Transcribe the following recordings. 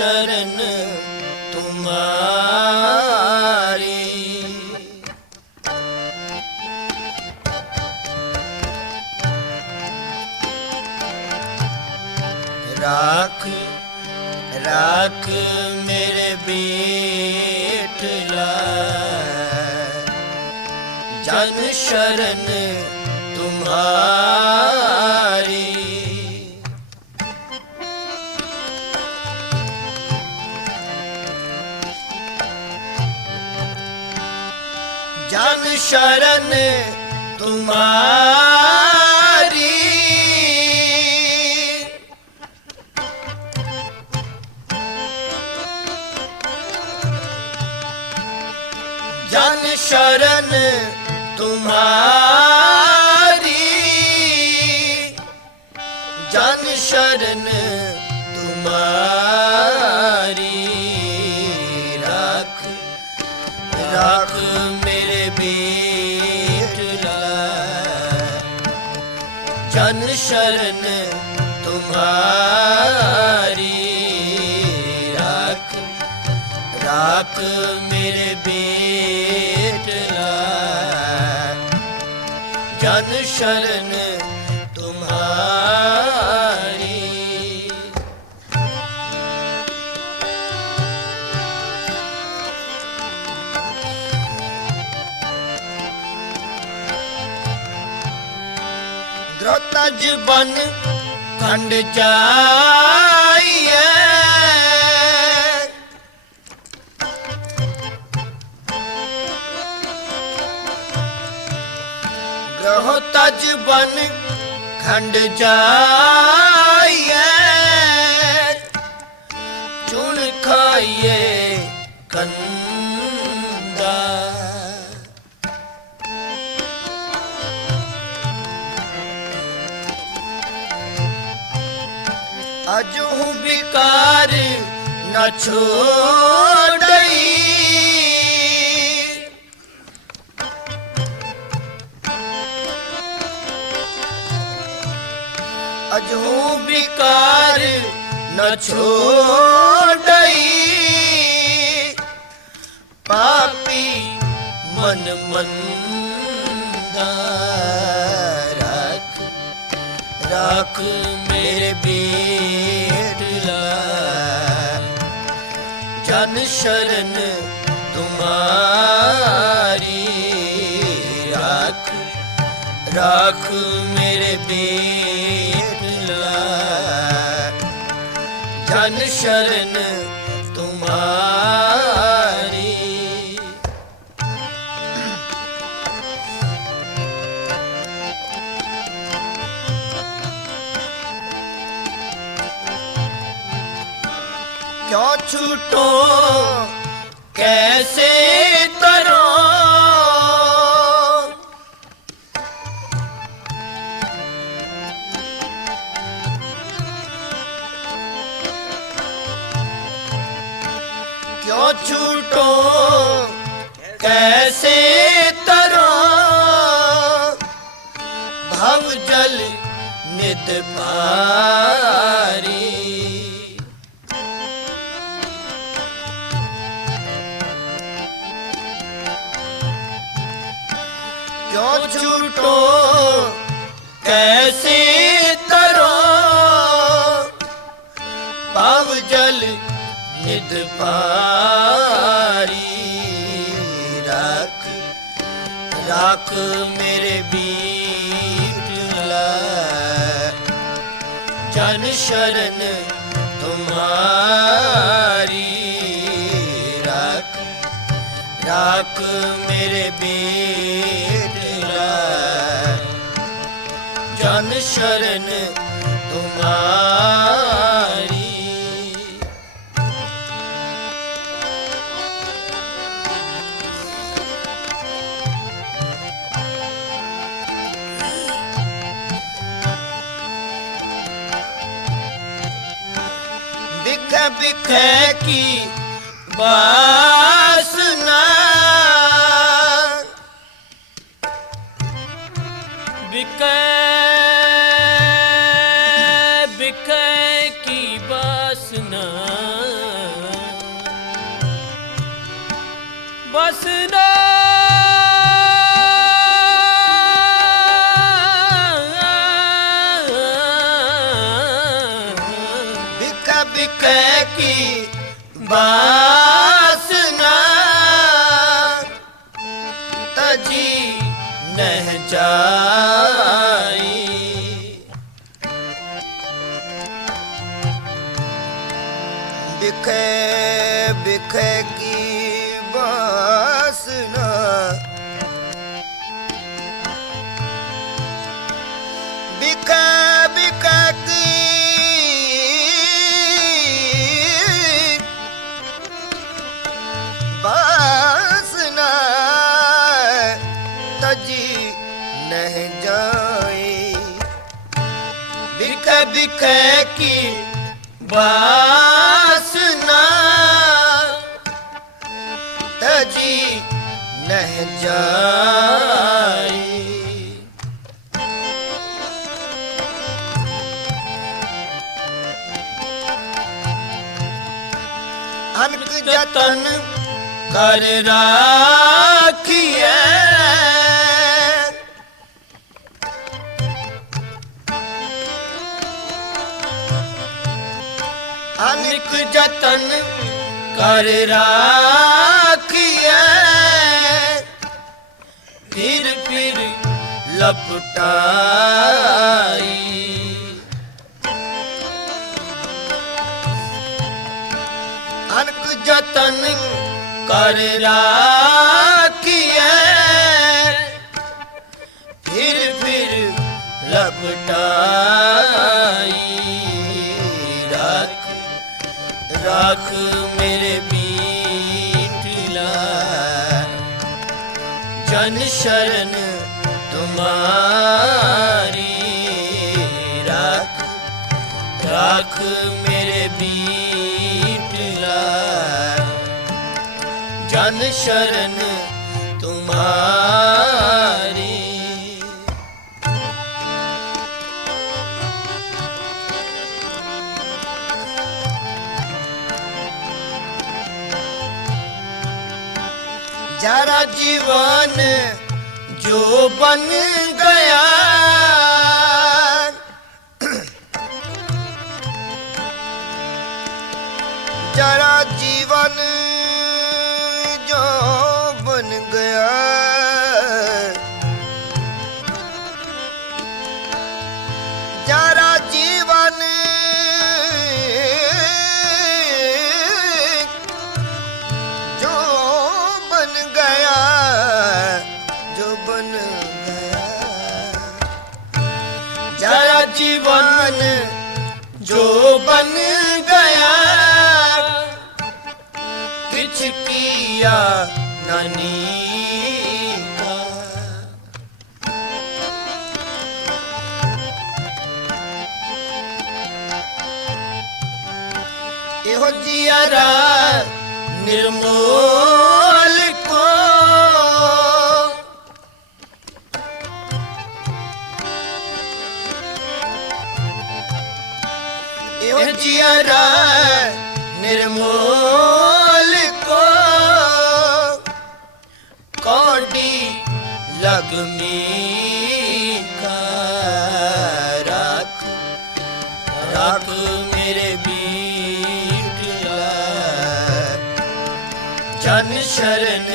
ਜਨ ਸ਼ਰਨ ਤੁਮਾਰੀ। ਰਾਖ ਰਾਖ ਮੇਰੇ ਬੀਟਲਾ ਜਨ ਸ਼ਰਨ ਜਨ ਸ਼ਰਨ ਤੁਮਾਰੀ। ਜਨ ਸ਼ਰਨ ਤੁਮਾਰੀ। ਜਨ ਸ਼ਰਨ ਜਨ ਸ਼ਰਨ ਤੁਮਾਰੀ ਰੱਖ ਰੱਖ ਮੇਰੇ ਬੇਟਲਾ ਜਨ ਦ੍ਰੋਤਜ ਬਨ ਖੰਡ ਜਾਈਏ ਗ੍ਰਹ ਤਜ ਬਨ ਖੰਡ ਜਾਈਏ ਚੁਣ ਖਾਈਏ ਅਜੂ ਬਿਕਾਰ ਨਾ ਛੋੜਈ। ਅਜੂ ਬਿਕਾਰ ਨਾ ਛੋੜਈ। ਪਾਪੀ ਮਨ ਮੰਦਾ। ਰੱਖ ਮੇਰੇ ਬੇਟਲਾ ਜਨ ਸ਼ਰਨ ਤੁਮਾਰੀ ਰੱਖ ਰੱਖ ਮੇਰੇ ਬੇਟਲਾ ਜਨ ਸ਼ਰਨ ਤੁਮਾਰੀ क्यों छूटो कैसे तरो क्यों छूटो कैसे तरो भव जल नित पारी क्यों झूठो कैसे तरो पव जल निध पारी राख राख मेरे बीटला जन शरण तुम्हारी राख राख मेरे बीट ਜਨ ਸ਼ਰਨ ਤੁਮਾਰੀ। ਬਿਖੈ ਬਿਖੈ ਕੀ ਬਾਸਨਾ ਬਸਨਾ ਬਿਕ ਬਿਕ ਕੀ ਬਾਸਨਾ ਤਜੀ ਕੀ ਨਹਿ ਜਾਏ। ਬਿਖ ਬਿਖ ਕੀ ਵਾਸਨਾ। ਤਜੀ ਨਹਿ ਜਾਏ। ਅਨਕ ਜਤਨ ਕਰ ਰਾਖੀਐ। ਅਨਕ ਜਤਨ ਕਰ ਰਾਖੀਐ। ਫਿਰ ਫਿਰ ਲਪਟਾਈ। ਅਨਕ ਜਤਨ ਕਰ ਰਾਖੀਐ। ਫਿਰ ਫਿਰ ਲਪਟਾਈ। ਰੱਖ ਮੇਰੇ ਪੀਠ ਲਾ ਜਨ ਸ਼ਰਨ ਤੁਮਾਰੀ ਰਾਖ। ਰੱਖ ਮੇਰੇ ਬੀਟ ਲਾ ਜਨ ਸ਼ਰਨ ਤੁਮਾਰੀ जरा जीवन जो बन गया जरा जीवन ਇਹੋ ਜਿਆਰਾ ਨਿਰਮੋਲ ਕੋ। ਇਹੋ ਜਿਆਰਾ ਨਿਰਮੋਲ ਲਗਮੀ ਕਾ ਰੱਖ ਰੱਖ ਮੇਰੇ ਬੀਟ ਜਨ ਸ਼ਰਨ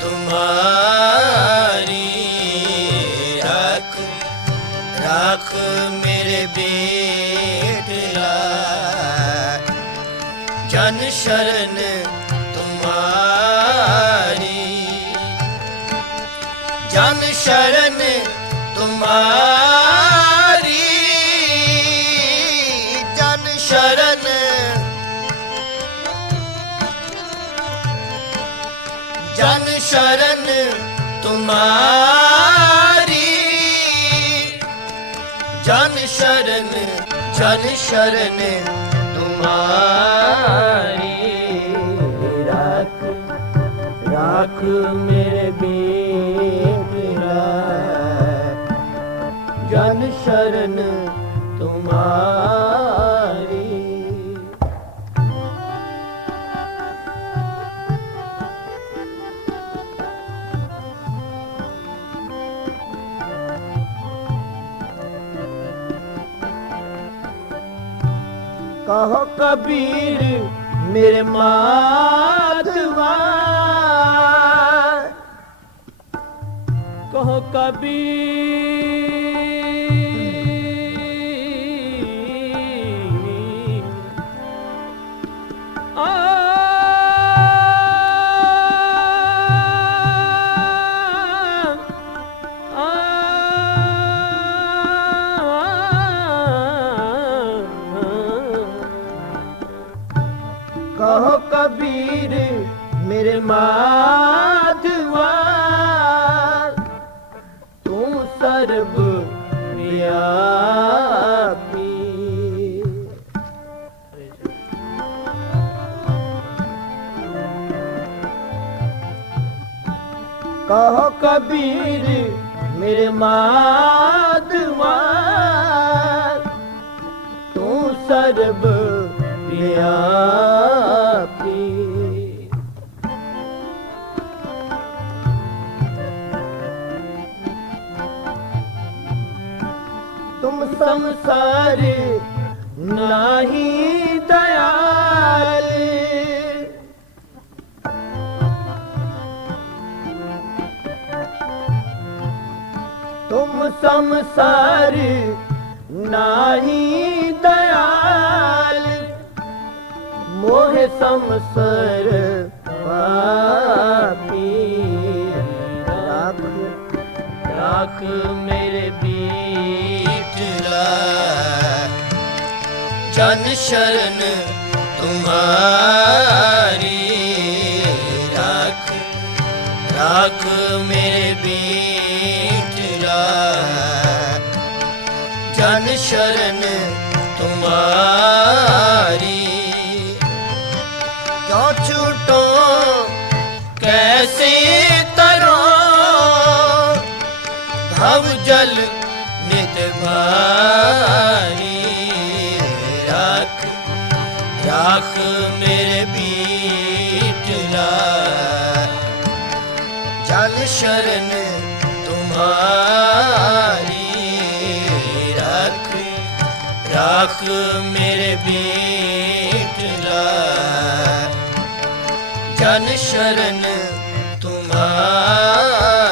ਤੁਮਾਰੀ ਰੱਖ ਰੱਖ ਮੇਰੇ ਬੀਟ ਜਨ ਸ਼ਰਨ ਜਨ ਸ਼ਰਨ ਤੁਮਾਰੀ ਜਨ ਸ਼ਰਨ ਜਨ ਸ਼ਰਨ ਤੁਮਾਰੀ ਜਨ ਸ਼ਰਨ ਜਨ ਸ਼ਰਨ ਤੁਮਾਰੀ ਰੱਖ ਰੱਖ ਮੇਰੇ ਜਨ ਸ਼ਰਨ ਤੁਮਾਰੀ। ਕਹੋ ਕਬੀਰ ਮੇਰੇ ਮਾਂ ਕਬੀਰ ਸਰਬ ਵਿਆਪੀ ਕਹੋ ਕਬੀਰ ਮੇਰੇ ਮਾਦਵਾ ਤੂੰ ਸਰਬ ਵਿਆਪੀ ਸੰਸਾਰ ਨਾਹੀ ਦਇਆਲ। ਤੁਮ ਨਾਹੀ ਦਇਆਲ। ਮੋਹ ਸੰਸਾਰ ਪਾਪੀ ਰਾਖ ਰਾਖ ਚਨ ਸ਼ਰਨ ਤੁਮਾਰੀ ਰੱਖ ਰੱਖ ਮੇਰੇ ਬੀਤ ਰਾ ਚਨ ਸ਼ਰਨ ਤੁਮਾਰੀ, ਕਿਉਂ ਛੂਟੋ, ਕੈਸੇ ਤਰੋ? ਧਵ ਜਲ ਨਿਤ ਭਾਰੀ ਹੱਕ ਮੇਰੇ ਪੀਠ ਲਾ ਜਲ ਸ਼ਰਨ ਤੁਮਾਰੀ ਰੱਖ ਰੱਖ ਮੇਰੇ ਪੀਠ ਲਾ ਜਨ ਸ਼ਰਨ ਤੁਮਾਰੀ